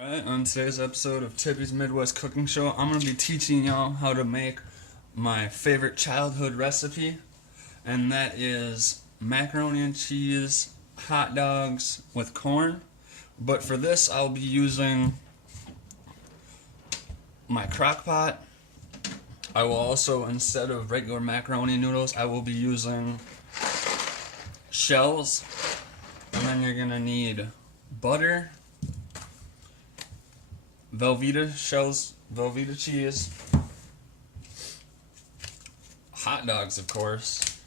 Alright, on today's episode of Tippy's Midwest Cooking Show, I'm going to be teaching y'all how to make my favorite childhood recipe, and that is macaroni and cheese hot dogs with corn. But for this, I'll be using my Crockpot. I will also, instead of regular macaroni noodles, I will be using shells. And then you're going to need butter, Velveeta shells, Velveeta cheese, hot dogs, of course,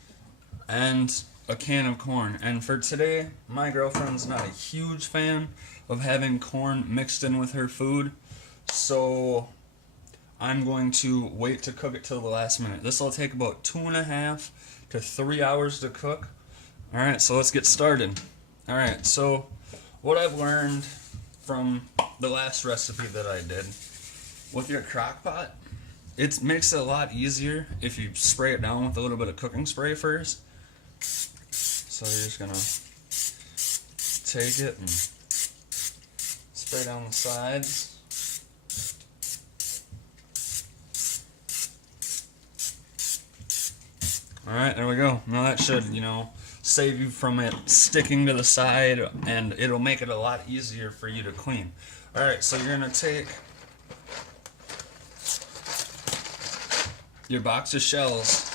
and a can of corn. And for today, my girlfriend's not a huge fan of having corn mixed in with her food, so I'm going to wait to cook it till the last minute. This will take about 2.5 to 3 hours to cook. Alright, so let's get started. Alright, so what I've learned from the last recipe that I did with your crock pot, it makes it a lot easier if you spray it down with a little bit of cooking spray first. So you're just gonna take it and spray down the sides. Alright, there we go. Now that should, save you from it sticking to the side, and it'll make it a lot easier for you to clean. Alright, so you're going to take your box of shells,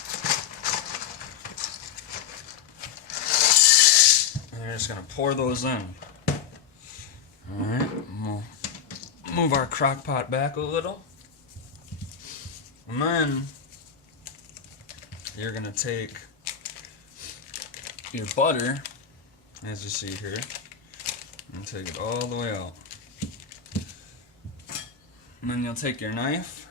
and you're just going to pour those in. Alright, we'll move our crock pot back a little. And then you're going to take your butter, as you see here, and take it all the way out. And then you'll take your knife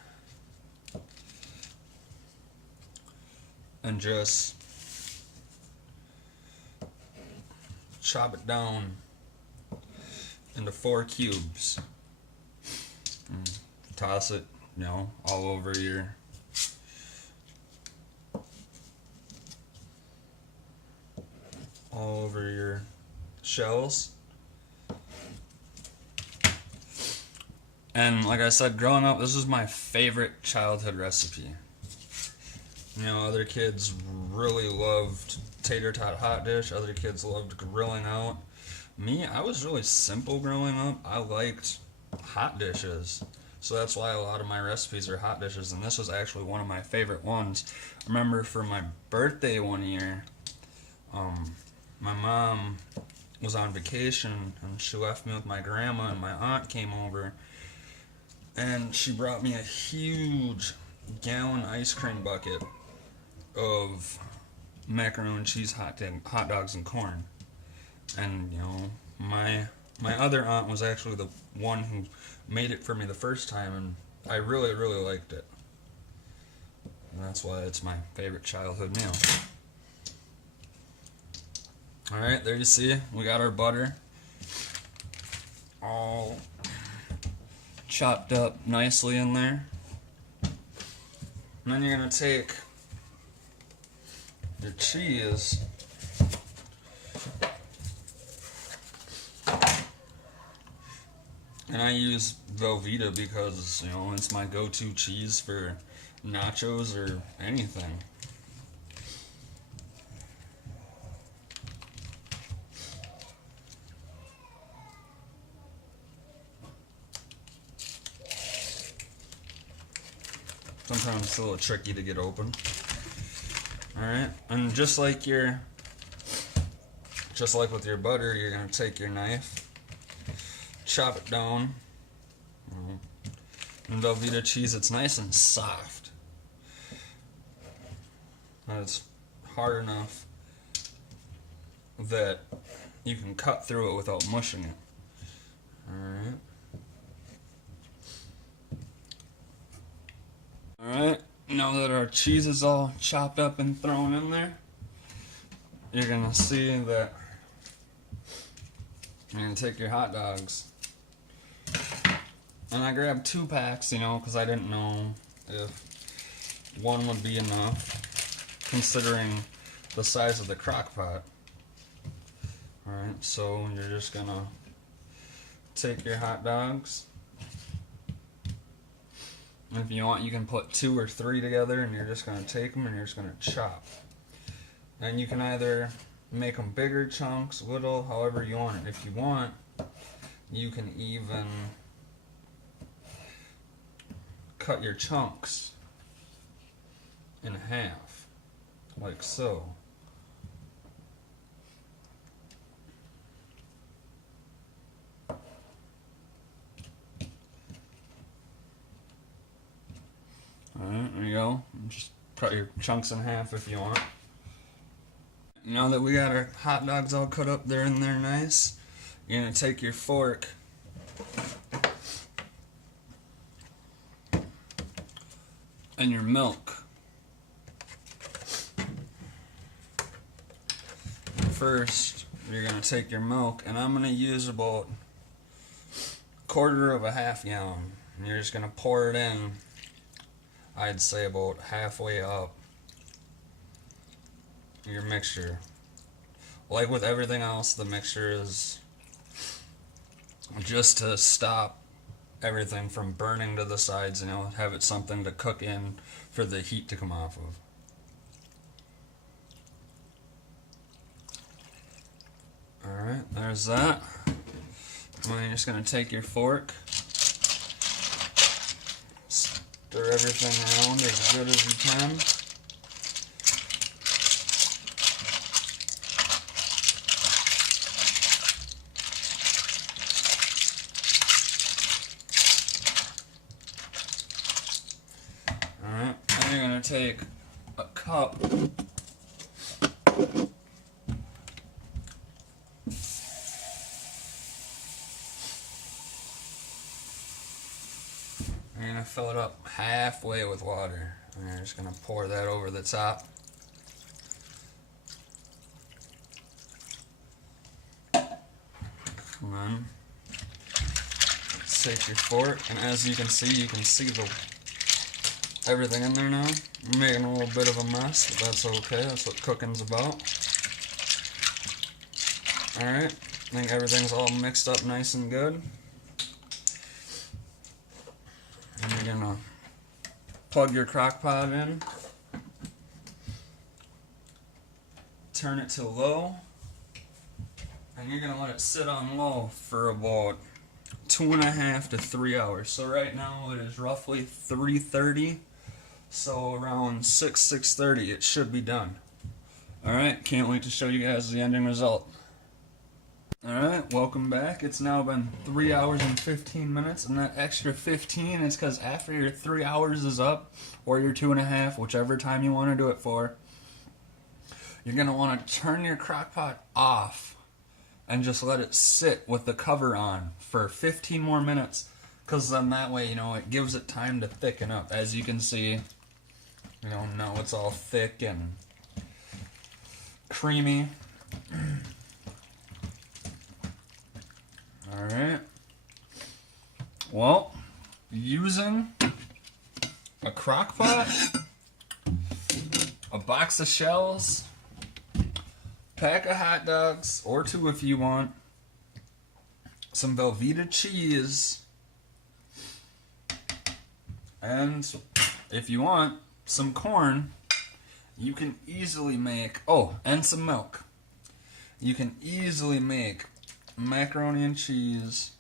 and just chop it down into 4 cubes. And toss it, all over your shells. And like I said, growing up, this was my favorite childhood recipe. Other kids really loved tater tot hot dish. Other kids loved grilling out. Me, I was really simple growing up. I liked hot dishes. So that's why a lot of my recipes are hot dishes. And this was actually one of my favorite ones. I remember for my birthday one year, my mom was on vacation and she left me with my grandma, and my aunt came over and she brought me a huge gallon ice cream bucket of macaroni and cheese hot dogs and corn. And my other aunt was actually the one who made it for me the first time, and I really liked it. And that's why it's my favorite childhood meal. Alright, there you see, we got our butter all chopped up nicely in there. And then you're going to take your cheese and I use Velveeta because, it's my go-to cheese for nachos or anything. Sometimes it's a little tricky to get open. Alright, and just like with your butter, you're going to take your knife, chop it down. And Velveeta cheese, it's nice and soft. And it's hard enough that you can cut through it without mushing it. Alright. Alright, now that our cheese is all chopped up and thrown in there, you're going to see that you're going to take your hot dogs. And I grabbed 2 packs, because I didn't know if one would be enough, considering the size of the crock pot. Alright, so you're just going to take your hot dogs. And if you want, you can put 2 or 3 together, and you're just going to take them and you're just going to chop. And you can either make them bigger chunks, little, however you want it. If you want, you can even cut your chunks in half, like so. Alright, there you go. Just cut your chunks in half if you want. Now that we got our hot dogs all cut up, they're in there nice, you're going to take your fork and your milk. First, you're going to take your milk, and I'm going to use about 1/4 of a half gallon. And you're just going to pour it in, I'd say about halfway up your mixture. Like with everything else, the mixture is just to stop everything from burning to the sides, and have it something to cook in for the heat to come off of. Alright, there's that. And then you're just going to take your fork, stir everything around as good as you can. Alright, then you're going to take a cup you're going to fill it up halfway with water. And you're just going to pour that over the top. And then take your fork, and as you can see the everything in there now. I'm making a little bit of a mess, but that's okay. That's what cooking's about. Alright, I think everything's all mixed up nice and good. And you're gonna plug your Crockpot in, turn it to low, and you're gonna let it sit on low for about 2.5 to 3 hours. So right now it is roughly 3:30. So around 6:30 it should be done. Alright, can't wait to show you guys the ending result. Alright, welcome back. It's now been 3 hours and 15 minutes, and that extra 15 is because after your 3 hours is up, or your 2.5, whichever time you want to do it for, you're going to want to turn your Crockpot off and just let it sit with the cover on for 15 more minutes, because then that way, it gives it time to thicken up. As you can see, now it's all thick and creamy. Alright. Well, using a Crockpot, a box of shells, pack of hot dogs, or 2 if you want, some Velveeta cheese, and if you want, some corn, you can easily make, and some milk. You can easily make macaroni and cheese,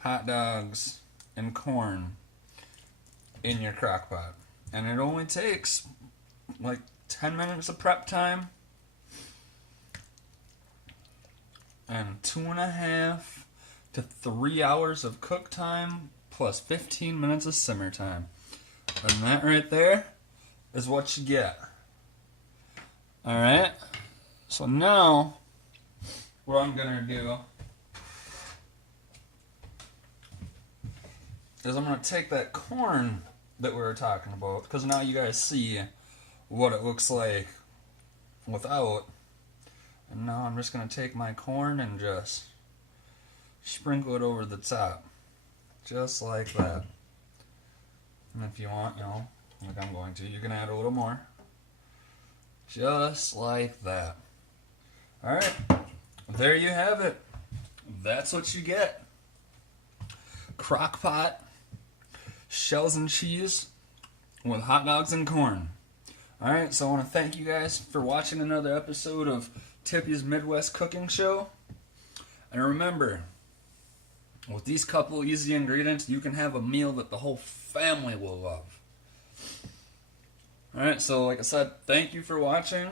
hot dogs, and corn in your Crockpot. And it only takes like 10 minutes of prep time and 2.5 to 3 hours of cook time plus 15 minutes of simmer time. And that right there is what you get. Alright, so now what I'm gonna do is I'm gonna take that corn that we were talking about, because now you guys see what it looks like without, and now I'm just gonna take my corn and just sprinkle it over the top, just like that. And if you want, like I'm going to, you can add a little more. Just like that. Alright, there you have it. That's what you get. Crockpot, shells and cheese with hot dogs and corn. Alright, so I want to thank you guys for watching another episode of Tippy's Midwest Cooking Show. And remember, with these couple easy ingredients, you can have a meal that the whole family will love. Alright, so like I said, thank you for watching.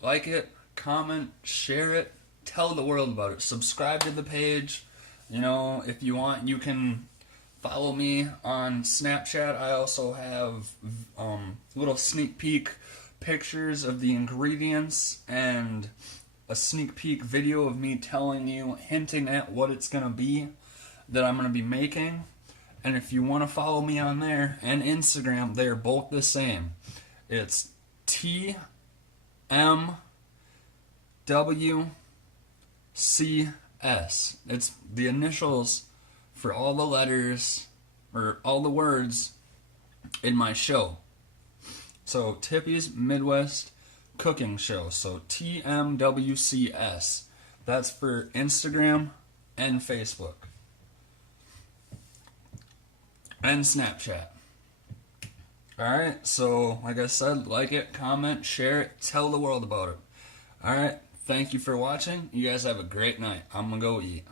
Like it, comment, share it, tell the world about it. Subscribe to the page. You know, if you want, you can follow me on Snapchat. I also have little sneak peek pictures of the ingredients and a sneak peek video of me telling you, hinting at what it's going to be that I'm going to be making. And if you want to follow me on there and Instagram, they're both the same. It's TMWCS. It's the initials for all the letters or all the words in my show. So Tippy's Midwest Cooking Show. So TMWCS. That's for Instagram and Facebook and Snapchat. Alright, so like I said, like it, comment, share it, tell the world about it. Alright, thank you for watching. You guys have a great night. I'm gonna go eat.